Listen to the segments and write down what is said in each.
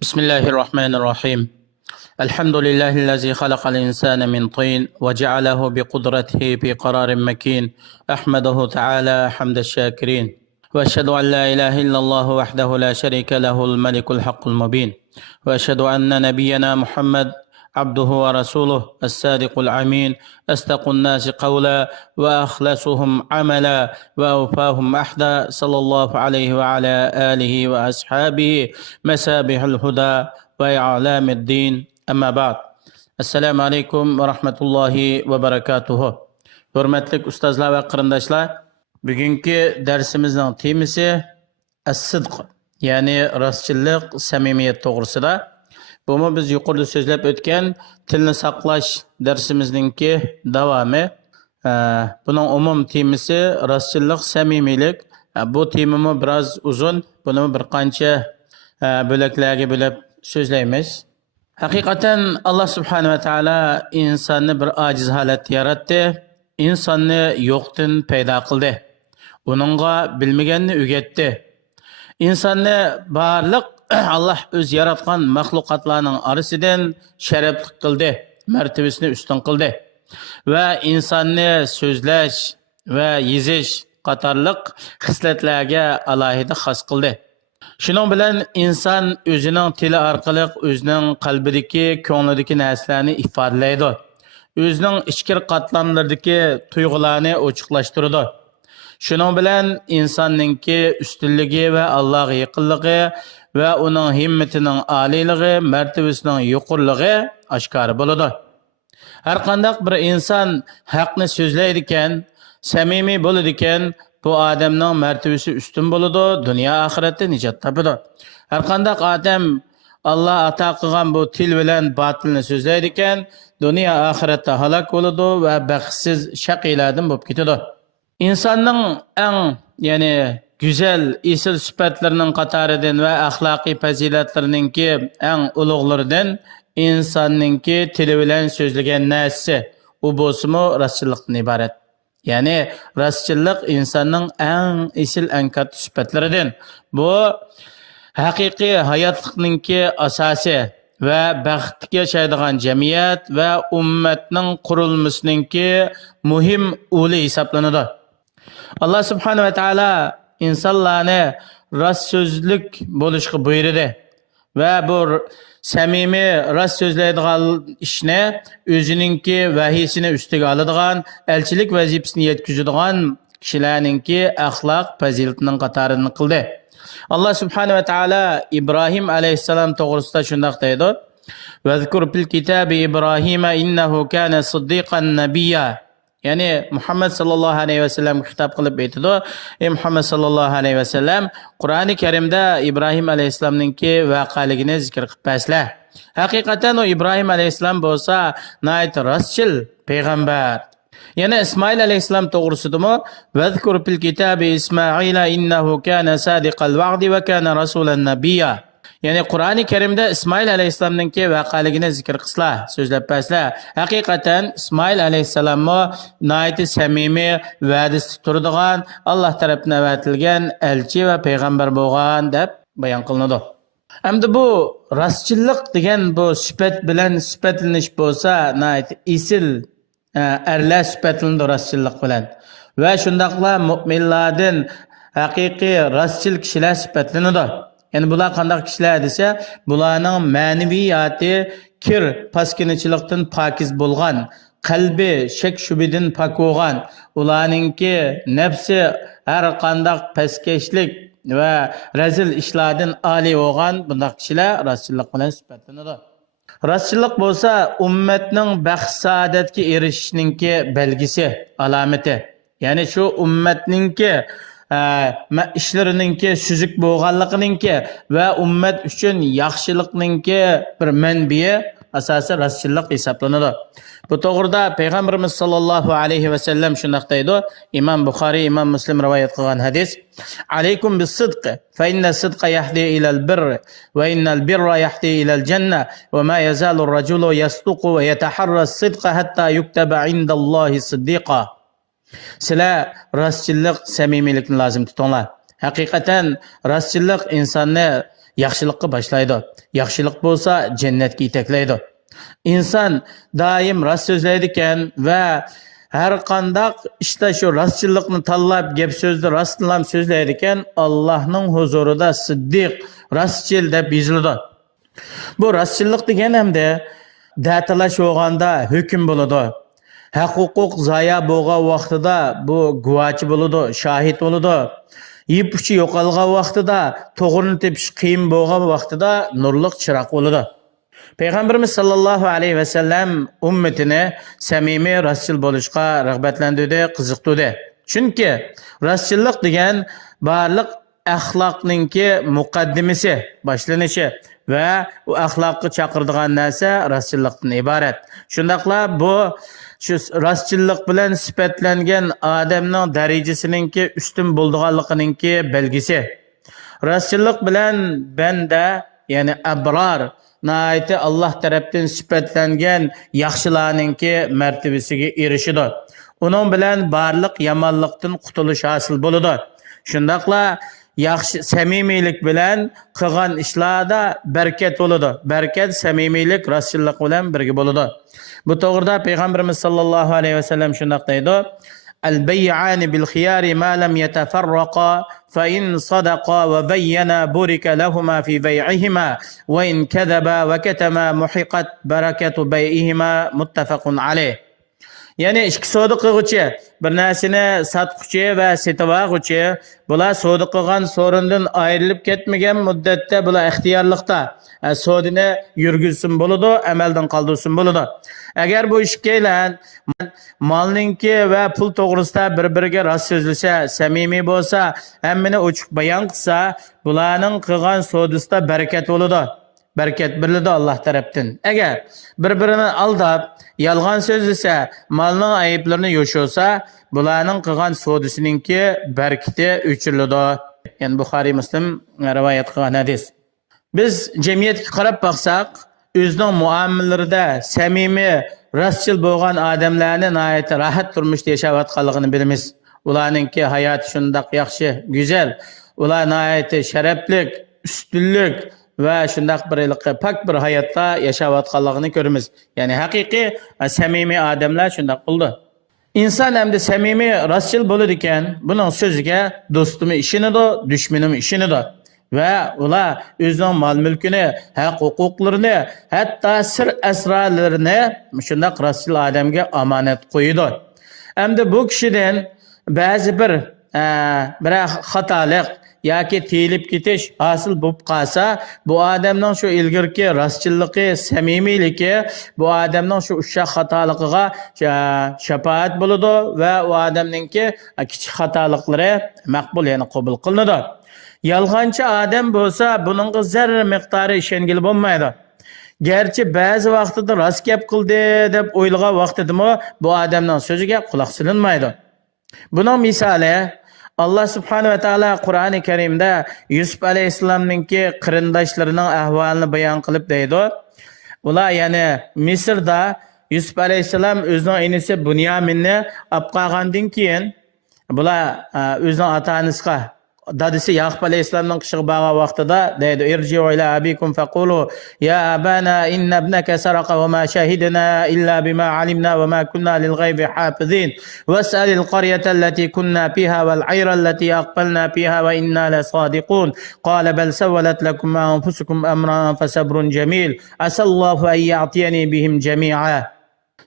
بسم الله الرحمن الرحيم. الحمد لله الذي خلق الإنسان من طين وجعله بقدرته في قرار مكين. أحمده تعالى حمد الشاكرين، وأشهد أن لا إله إلا الله وحده لا شريك له الملك الحق المبين، وأشهد أن نبينا محمد عبده ورسوله الصادق الأمين، أصدق الناس قولا وأخلصهم عملا وأوفاهم أحدا، صلى الله عليه وعلى آله وأصحابه مسابح الهدى وإعلام الدين. أما بعد. Assalamu alaikum va rahmatullohi va barakatuhu. Hurmatli ustozlar va qarindoshlar, bugungi darsimizning temasi as-sidq, ya'ni rostchilik, samimiyat to'g'risida. Buni biz yuqorida so'zlab o'tgan tilni saqlash darsimizningki davomi. Buning umum temasi rostchilik, samimiylik. Bu temani biroz uzun, buni bir qancha bo'laklarga bo'lib so'zlaymiz. Haqiqatan Allah subhanahu va taolo insonni bir ojiz holatda yaratdi. İnsonni yo'qdan paydo qildi. Uningga bilmaganni o'rgatdi. İnsonni barliq Allah o'z yaratgan mahluqotlarning orasidan sharafli qildi, martabasini ustun qildi va insonni so'zlash va yezish qatorliq xislatlarga alohida xos qildi. Shuning bilan inson o'zining tili orqali o'zining qalbidagi, ko'nglidagi narsalarni ifodalaydi. O'zining ichki qatlamlaridagi tuyg'ularni ochiqlashtiradi. Shuning bilan insonningki ustunligi va Allohga yaqinligi va uning himmatining oliyligi, martabasining yuqorligi oshkor bo'ladi. Har qanday bir inson haqni so'zlaydi ekan, samimiy bo'ladi ekan, bu odamning martabasi ustun bo'ladi, dunyo oxiratda nijot topadi. Har qanday odam Alloh ato qilgan bu til bilan botilni so'zlaydi ekan, dunyo oxiratda halok bo'ladi va baxtsiz shaqiylardan bo'lib ketadi. İnsanning eng, ya'ni güzel isil sifatlarının qatoridan va axloqiy fazilatlarininki eng ulug'laridan insonninki tili bilan so'zlagan narsasi u bo'lsa-mu rostchilikdan iborat. Ya'ni rostchilik insonning eng isil eng katta sifatlaridan. Bu haqiqiy hayotlikninki asosi va baxtga yashaydigan jamiyat va ummatning qurilmasininki muhim uli hisoblanadi. Allah subhanahu va taolo insonlarni rost so'zlik bo'lishga buyurdi va bu samimiy rost so'zlaydigan ishni o'zininki vahiysini ustiga oladigan, elchilik vazifasini yetkazadigan kishilarninki axloq fazilatining qatoridan qildi. Allah subhanahu va taolo İbrahim alayhissalom to'g'risida shunday deydi: "Vazkur fil kitabi İbrahima innahu kana siddiqan nabiyya." Yani Muhammed sallallahu aleyhi ve sellem hitap kılıp aytadi. Ey Muhammed sallallahu aleyhi ve sellem, Kur'an-ı Kerim'de İbrahim aleyhisselam'ninki vaqaligini zikr qilib pasla. Hakikaten o İbrahim aleyhisselam bo'lsa, nayt rastchil payg'ambar. Yana İsmail aleyhisselam to'g'risidami? Vazkur fil kitabi İsmaila innahu kana sadiqal va'di ve kana rasulan nabiyya. Yani Kur'an-ı Kerim'de İsmail aleyhisselam'ninki vaqaligini zikr qilsa, so'zlab pasla. Hakikaten İsmail aleyhisselam'ı nayt samimiy va'dasi turadigan, Allah tarafından avatilgan elchi va payg'ambar bo'lgan deb bayon qilinadi. Hamda bu rostchilik degan bu sifat bilan sifatlanish bo'lsa, nayt isil erlar sifatlanadi rostchilik bilan. Va shundaqla mu'minlardan haqiqiy rostchil kishilar sifatlanadi. Yani bular qanday kishilar desa, bularning ma'naviyati kir, paskinichilikdan pokiz bo'lgan, qalbi shak shubidan pok bo'lgan, ularningki nafsi har qanday paskashlik va razil ishlardan oli bo'lgan bunday kishilar rostchilik bilan sifatlanadi. Rostchilik bo'lsa ummatning baxt saodatga erishishninki belgisi, alomati. Ya'ni shu ummatninki ishlarininki suzuk bo'lganligininki va ummat uchun yaxshilikninki bir manbai asosi rostchilik hisoblanadi. Bu to'g'rida payg'ambarimiz sollallohu alayhi va sallam shunday deydi. Imom Buxoriy, Imom Muslim rivoyat qilgan hadis: "Alaykum bis-sidq, fa inna-sidqa yahdi ila-l-birr va innal-birra yahdi ila-l-janna va ma yazalu ar-rajulu yasduqu va yataharra as-sidqa hatta yuktaba inda-Allohi siddiqa." Sizlar rostchilik, samimiylikni lozim tutinglar. Haqiqatan rostchilik insonni yaxshilikqa boshlaydi. Yaxshilik bo'lsa jannatga yetaklaydi. İnsan daim rost so'zlaydi ekan va har qanday ishda shu rostchilikni tanlab, gap so'zni rostlanib so'zlaydi ekan, Allohning huzurida siddiq, rostchil deb yoziladi. Bu rostchilik degan hamda da'talash bo'lganda hukm bo'ladi. Haq-huquq zoya bo'lgan vaqtida bu guvochi bo'ladi, shohid bo'ladi. Yip uchi yo'qolgan vaqtida, to'g'rini tepish qiyin bo'lgan vaqtida nurliq chiroq bo'ladi. Peygamberimiz sallallohu alayhi ve sellem ummetini samimiy rostchil bo'lishga rag'batlantirdi, qiziqtirdi. Chunki rostchillik degan barliq axloqningki muqaddimasi, boshlanishi va u axloqqa chaqiradigan narsa rostchillikdan iborat. Shundaqla bu shu rostchillik bilan sifatlangan odamning darajasininki ustun bo'lganligininki belgisi. Rostchillik bilan banda, ya'ni abrar naiti Allah tarafdan sifatlangan yaxshilarninki martabasiga erishidi. Uning bilan barliq yomonlikdan qutulish hosil bo'ladi. Shundaqla yaxshi samimiylik bilan qilgan ishlarda barakat bo'ladi. Barakat samimiylik rostchilik bilan birga bo'ladi. Bu to'g'rida Payg'ambarimiz sallallohu alayhi va sallam shunday deydi: "Al-bay'ani bil khiyari ma lam yatafarraqa fa in sadaqa wa bayyana burika lahumā fi bay'ihima wa in kadhaba wa katama muhiqat barakatu bay'ihima muttafaqun alayh." Yani ikki savdo qiluvchi, bir narsani sotuvchi va sotib oluvchi, bular savdo qilgan so'rindan ayrilib ketmagan muddatda bular ixtiyorlikda savdoni yurgizsin bo'ladi, amaldan qoldirsin bo'ladi. Agar bu ikkilan molninki va pul to'g'risida bir-biriga rost so'zlasa, samimiy bo'lsa, hammani ochiq bayon qilsa, bularning qilgan savdosida barakat bo'ladi. Barakat beriladi Alloh tarafdan. Agar bir-birini aldab, yolg'on so'zlasa, molning ayblarini yo'shilsa, bularning qilgan savdosininki barakati o'chiriladi. Yani Buxoriy Muslim rivoyat qilgan hadis. Biz jamiyatga qarab baqsaq, o'zining muomalarida samimiy, rostchil bo'lgan odamlarni nihoyat rahat turmushda yashayotganligini bilamiz. Ularningki hayoti shundoq yaxshi, go'zal, ular nihoyat sharaflik, ustunlik va shundoq bir pak bir hayotda yashayotganligini ko'ramiz. Ya'ni haqiqiy samimiy odamlar shundoq bo'ldi. İnsan hamda samimiy, rostchil bo'ladi ekan, buning so'ziga do'stimi ishinidi, dushmanim ishinidi. Ve ular o'zining mol-mulkini, haq-huquqlarini, hatto sir asrorlarini shunday rostchil odamga omonat qo'ydi. Hamda bu kishidan ba'zi bir xatolik yoki tiyilib ketish hosil bo'lib qolsa, bu odamning shu ilgirki rostchilligi, samimiyligi bu odamning shu ushaq xatoligiga shafaat bo'ladi va u odamningki kichik xatoliklari maqbul, ya'ni qabul qilinadi. Yalğancı adam bo'lsa, buningga zarra miqdori ishongili bo'lmaydi. Gerçi ba'zi vaqtida rost gap qildi deb o'ylagan vaqtidami bu odamning so'ziga quloq solinmaydi. Buning misoli Allah subhanahu wa ta'ala Qur'oni Karimda Yusuf alayhissalomningki qarindoshlarining ahvolini bayon qilib deydi. Ular ya'ni Misrda Yusuf alayhissalom o'zining inisi Bunyaminni olib qolgandan keyin bular o'zining ota-onasiga dadisi Yaqub alayhissalomning qishiga borgan vaqtida deydi: "Irji'u ila abikum faqulu ya abana inna ibnaka saraqa wa ma shahidna illa bima alimna wa ma kunna lil ghaibi hafizin was'alil qaryata allati kunna fiha wal 'ayra allati aqbalna fiha wa inna la sadiqun qala bal sawwalat lakum anfusukum amran fasabrun jamil asallahu an ya'tiyani bihim jami'a."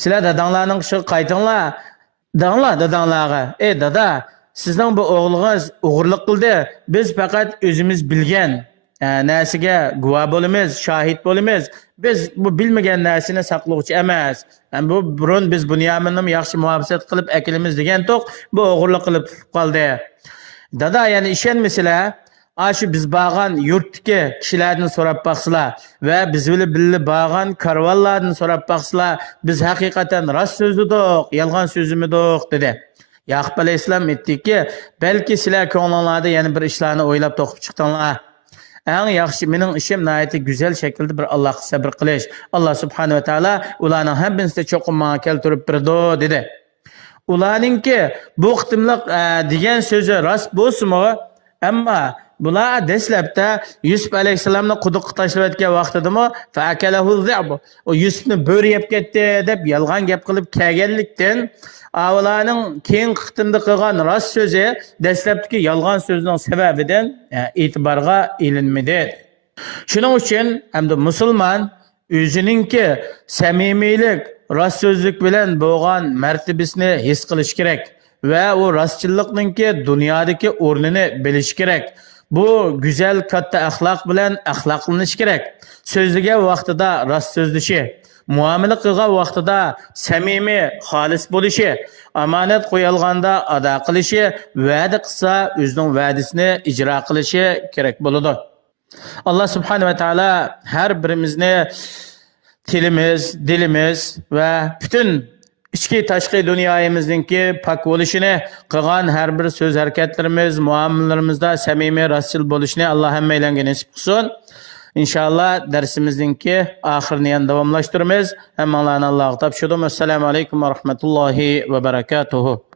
Sizlar dadanglarning qishiga qaytinglar. Dadanglarga: "Ey dada, sizning bu o'g'lingiz o'g'irlik qildi. Biz faqat o'zimiz bilgan narsaga guvoh bo'lamiz, shohid bo'lamiz. Biz bu bilmagan narsani saqlovchi emas. Bu burun biz Bunyaminni yaxshi muofaza qilib akilimiz degan to'q bu o'g'irlik qilib qoldi." Dada, ya'ni ishonmasizlar, shu biz borgan yurtdagi kishilardan so'rab baqsizlar va biz bilan birga borgan karvonlardan so'rab baqsizlar, biz haqiqatan rost so'zlidik, yolg'on so'zimidik dedi. Yaqub alayhissalom aytdiki, balki sizlar ko'ngilingizda yana bir ishlarni o'ylab to'qib chiqdinglar. Eng yaxshi mening ishim nihoyat go'zal shaklda bir Allohga sabr qilish. Alloh subhanahu va taolo ularning hammasini cho'qim menga keltirib berdi dedi. Ularningki bu qitimliq degan so'zi rost bo'lsa-mu, ammo Bular dastlabda Yusuf alayhissalomni quduqqa tashlayotgan vaqtidami fa'akalahu zi'bu. O Yusufni bo'ri yeb ketdi deb yolg'on gap qilib kelganlikdan avlarning keng qitimda qilgan rost so'zi dastlabdagi yolg'on so'zning sababidan e'tiborga ilinmadi. Shuning uchun hamda musulmon o'zininki samimiylik, rostso'zlik bilan bo'lgan martabasini his qilish kerak va u rostchilikninki dunyodagi o'rnini bilish kerak. Bu go'zal katta axloq bilan axloqlanish kerak. So'zlagan vaqtida rost so'zlishi, muomala qilgan vaqtida samimiy, xolis bo'lishi, omonat qo'yilganda ado qilishi, va'da qilsa o'zining va'dasini ijro qilishi kerak bo'ladi. Allah subhanahu va taolo har birimizni tilimiz, dilimiz va bütün ichki tashqi dunyoyimizningki pok bo'lishini, qilgan har bir so'z harakatlarimiz, muomalalarimizda samimiy, rostchil bo'lishni Alloh hammalarga nasib qilsin. İnşallah dersimizdeki ahirini yan davamlaştırırız. Hem Allah'ın Allah'a topşirdim. Esselamu aleyküm ve rahmetullahi ve berekatuhu.